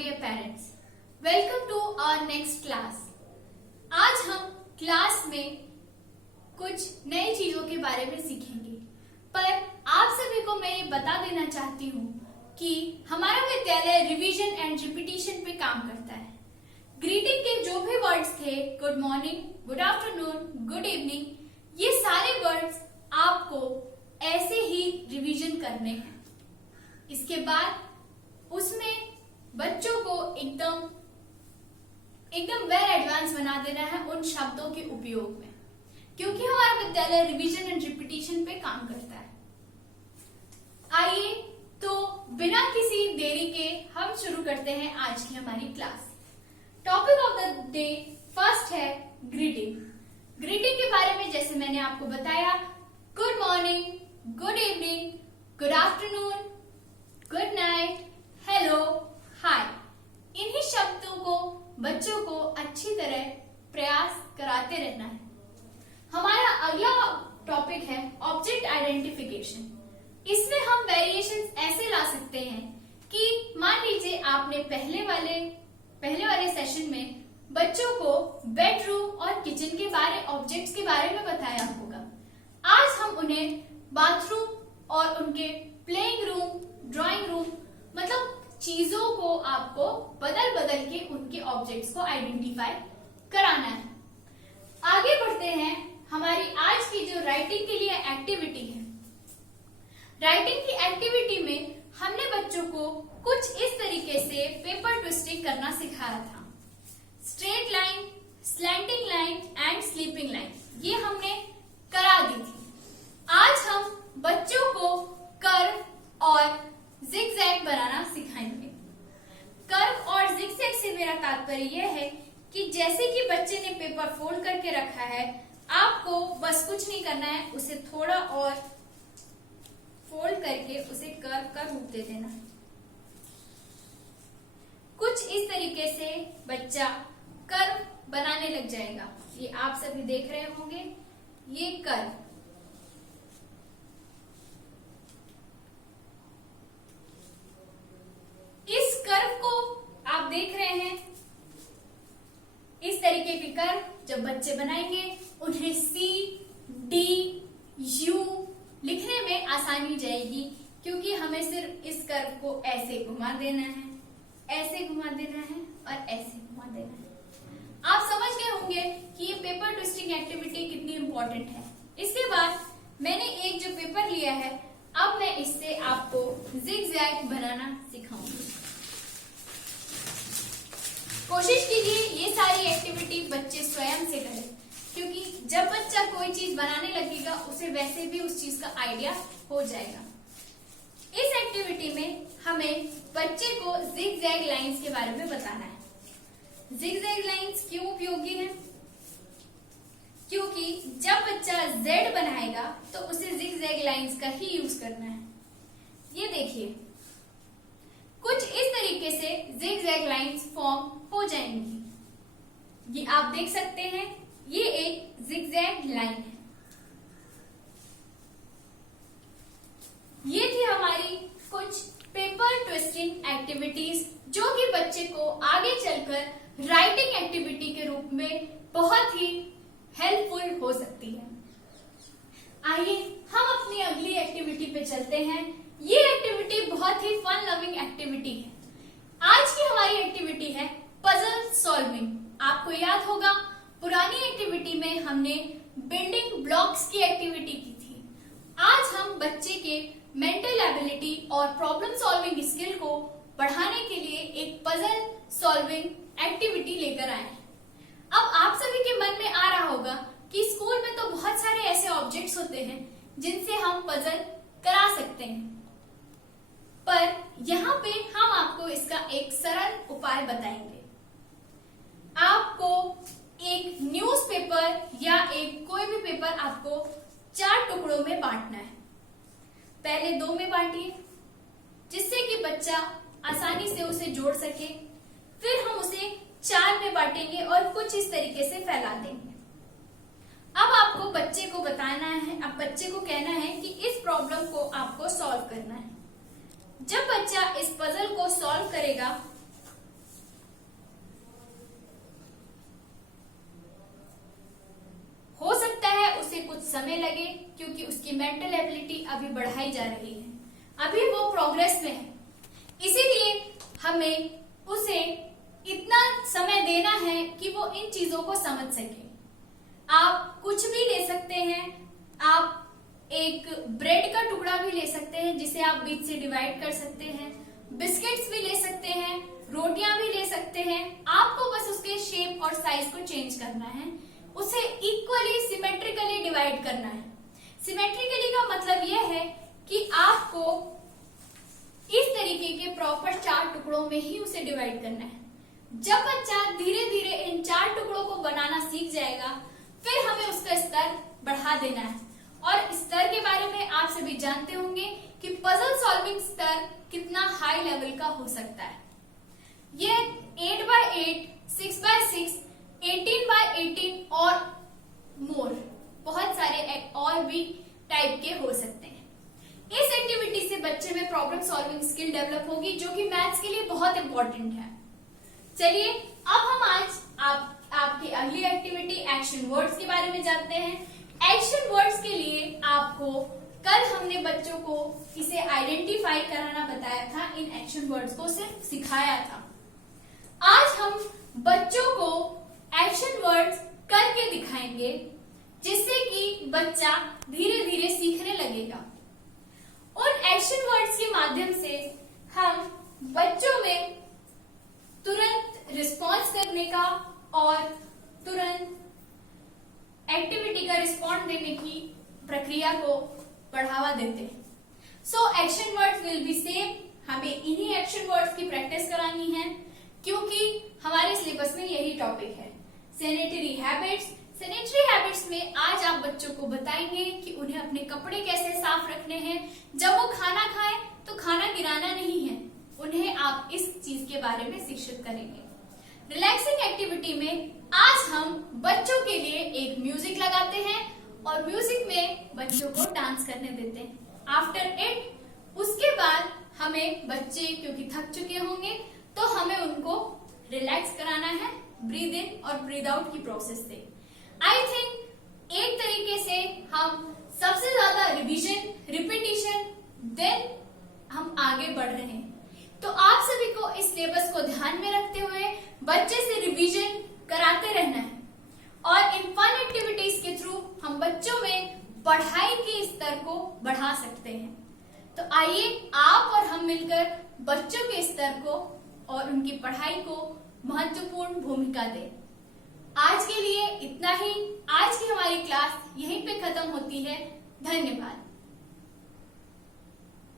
dear parents, welcome to our next class। आज हम class में कुछ नई चीजों के बारे में सीखेंगे, पर आप सभी को मैं ये बता देना चाहती हूँ कि हमारा विद्यालय रिवीजन एंड रिपीटिशन पे काम करता है। ग्रीटिंग के जो भी वर्ड्स थे, good morning, good afternoon, good evening, ये सारे वर्ड्स आपको ऐसे ही रिवीजन करने हैं। इसके बाद उसमें बच्चों को एकदम वेल एडवांस बना देना है उन शब्दों के उपयोग में, क्योंकि हमारा विद्यालय रिवीजन एंड रिपीटिशन पे काम करता है। आइए तो बिना किसी देरी के हम शुरू करते हैं आज की हमारी class. Topic of the day first है ग्रीटिंग। ग्रीटिंग के बारे में जैसे मैंने आपको बताया, good morning, good evening, good afternoon, good night, hello, hi, इन्हीं शब्दों को बच्चों को अच्छी तरह प्रयास कराते रहना है। हमारा अगला टॉपिक है ऑब्जेक्ट आइडेंटिफिकेशन। इसमें हम वेरिएशंस ऐसे ला सकते हैं कि मान लीजिए आपने पहले वाले सेशन में बच्चों को बेडरूम और किचन के ऑब्जेक्ट्स के बारे में बताया होगा। आज हम उन्हें बाथरूम और उनके प्लेइंग रूम, ड्राइंग रूम, मतलब चीजों को आपको बदल के उनके ऑब्जेक्ट्स को आइडेंटिफाई कराना है। आगे बढ़ते हैं। हमारी आज की जो राइटिंग के लिए एक्टिविटी है, राइटिंग की एक्टिविटी में हमने बच्चों को कुछ इस तरीके से पेपर ट्विस्टिंग करना सिखाया था। Straight line, slanting line and sleeping line, ये हमने करा दी थी। आज हम बच्चों को कर्व और जिगजैग बनाना सिखाएंगे। कर्व और जिगजैग से मेरा तात्पर्य यह है कि जैसे कि बच्चे ने पेपर फोल्ड करके रखा है, आपको बस कुछ नहीं करना है, उसे थोड़ा और फोल्ड करके उसे कर्व का रूप दे देना है। कुछ इस तरीके से बच्चा कर्व बनाने लग जाएगा। ये आप सभी देख रहे होंगे, ये कर्व। इस कर्व को आप देख रहे हैं, इस तरीके के कर्व जब बच्चे बनाएंगे, उन्हें सी, डी, यू लिखने में आसानी जाएगी, क्योंकि हमें सिर्फ इस कर्व को ऐसे घुमा देना है, ऐसे घुमा देना है और ऐसे घुमा देना है। आप समझ गए होंगे कि ये पेपर ट्विस्टिंग एक्टिविटी कितनी इंपॉर्टेंट है। इसके बाद मैंने एक जो पेपर लिया है, अब मैं इससे आपको जिगजैग बनाना सिखाऊंगी। कोशिश कीजिए ये सारी एक्टिविटी बच्चे स्वयं से करें, क्योंकि जब बच्चा कोई चीज बनाने लगेगा उसे वैसे भी उस चीज का आइडिया हो जाएगा। इस एक्टिविटी में हमें बच्चे को जिगजैग लाइंस के बारे में बताना है। जिगजैग लाइंस क्यों उपयोगी है? क्योंकि जब बच्चा Z बनाएगा तो उसे जिगजैग लाइंस का ही यूज करना है। ये देखिए, कुछ इस तरीके से जिगजैग लाइंस फॉर्म हो जाएंगी। ये आप देख सकते हैं, ये एक जिगजैग लाइन है। ये थी हमारी कुछ पेपर ट्विस्टिंग एक्टिविटीज, जो कि बच्चे को आगे चलकर राइटिंग एक्टिविटी के रूप में बहुत ही हेल्पफुल हो सकती है। आइए हम अपनी अगली एक्टिविटी पे चलते हैं। ये एक्टिविटी बहुत ही फन लविंग एक्टिविटी है। आज की हमारी एक्टिविटी है पजल सॉल्विंग। आपको याद होगा, पुरानी एक्टिविटी में हमने बिल्डिंग ब्लॉक्स की एक्टिविटी की थी। आज हम बच्चे के मेंटल एबिलिटी और प्रॉब्लम सॉल्विंग स्किल को बढ़ाने के लिए एक पजल सॉल्विंग एक्टिविटी लेकर आए हैं। अब आप सभी के मन में आ रहा होगा कि स्कूल में तो बहुत सारे ऐसे ऑब्जेक्ट्स होते हैं जिनसे हम पजल करा सकते हैं, पर यहाँ पे हम आपको इसका एक सरल उपाय बताएंगे। आपको एक न्यूज़पेपर या एक कोई भी पेपर आपको 4 टुकड़ों में बांटना है। पहले 2 में बांटिए, जिससे कि बच्चा आसानी से उसे जोड़ सके। फिर हम उसे 4 में बांटेंगे और कुछ इस तरीके से फैला देंगे। अब आपको बच्चे को बताना है, अब बच्चे को कहना है कि इस प्रॉब्लम को आपको सॉल्व करना है। जब बच्चा इस पजल को सॉल्व करेगा उसकी मेंटल एबिलिटी अभी बढ़ाई जा रही है, अभी वो प्रोग्रेस में है। इसीलिए हमें उसे इतना समय देना है कि वो इन चीजों को समझ सके। आप कुछ भी ले सकते हैं, आप एक ब्रेड का टुकड़ा भी ले सकते हैं जिसे आप बीच से डिवाइड कर सकते हैं, बिस्किट्स भी ले सकते हैं, रोटियां भी ले सकते हैं। आपको बस उसके शेप और साइज को चेंज करना है, उसे इक्वली सिमेट्रिकली डिवाइड करना है। सिमेट्रिकली का मतलब यह है कि आपको इस तरीके के प्रॉपर 4 टुकड़ों में ही उसे डिवाइड करना है। जब बच्चा धीरे धीरे इन 4 टुकड़ों को बनाना सीख जाएगा, फिर हमें उसका स्तर बढ़ा देना है। और स्तर के बारे में आप सभी जानते होंगे कि पजल सॉल्विंग स्तर कितना हाई लेवल का हो सकता है। ये 8x8, 6x6, 18x18 और मोर बहुत सारे और भी टाइप के हो सकते हैं। इस एक्टिविटी से बच्चे में प्रॉब्लम सॉल्विंग स्किल डेवलप होगी, जो कि मैथ्स के लिए बहुत इंपॉर्टेंट है। चलिए अब हम आज आपकी अगली एक्टिविटी एक्शन वर्ड्स के बारे में जानते हैं। एक्शन वर्ड्स के लिए आपको कल हमने बच्चों को इसे आइडेंटिफाई कराना बताया था, इन एक्शन वर्ड्स को सिर्फ सिखाया था। आज हम बच्चों को एक्शन वर्ड्स करके दिखाएंगे, जिससे कि बच्चा धीरे धीरे सीखने लगेगा। उन एक्शन वर्ड्स के माध्यम से हम बच्चों में तुरंत रिस्पॉन्स करने का और तुरंत एक्टिविटी का रिस्पॉन्ड देने की प्रक्रिया को बढ़ावा देते हैं। So action words will be same. हमें इन्हीं एक्शन वर्ड्स की प्रैक्टिस करानी है, क्योंकि हमारे सिलेबस में यही टॉपिक है। Sanitary habits. सैनिटरी हैबिट्स में आज आप बच्चों को बताएंगे कि उन्हें अपने कपड़े कैसे साफ रखने हैं। जब वो खाना खाएं तो खाना गिराना नहीं है, उन्हें आप इस चीज के बारे में शिक्षित करेंगे। रिलैक्सिंग एक्टिविटी में आज हम बच्चों के लिए एक म्यूजिक लगाते हैं और म्यूजिक में बच्चों को डांस करने देते हैं। आफ्टर इट उसके बाद हमें बच्चे क्योंकि थक चुके होंगे तो हमें उनको रिलैक्स कराना है ब्रीद इन और ब्रीद आउट की प्रोसेस से। आई थिंक एक तरीके से हम सबसे ज्यादा रिवीजन, रिपीटिशन, देन हम आगे बढ़ रहे हैं। तो आप सभी को इस सिलेबस को ध्यान में रखते हुए बच्चे से रिवीजन कराते रहना है और इन फन एक्टिविटीज के थ्रू हम बच्चों में पढ़ाई के स्तर को बढ़ा सकते हैं। तो आइए आप और हम मिलकर बच्चों के स्तर को और उनकी पढ़ाई को महत्वपूर्ण भूमिका दें। आज के लिए इतना ही। आज की हमारी क्लास यहीं पे खत्म होती है। धन्यवाद।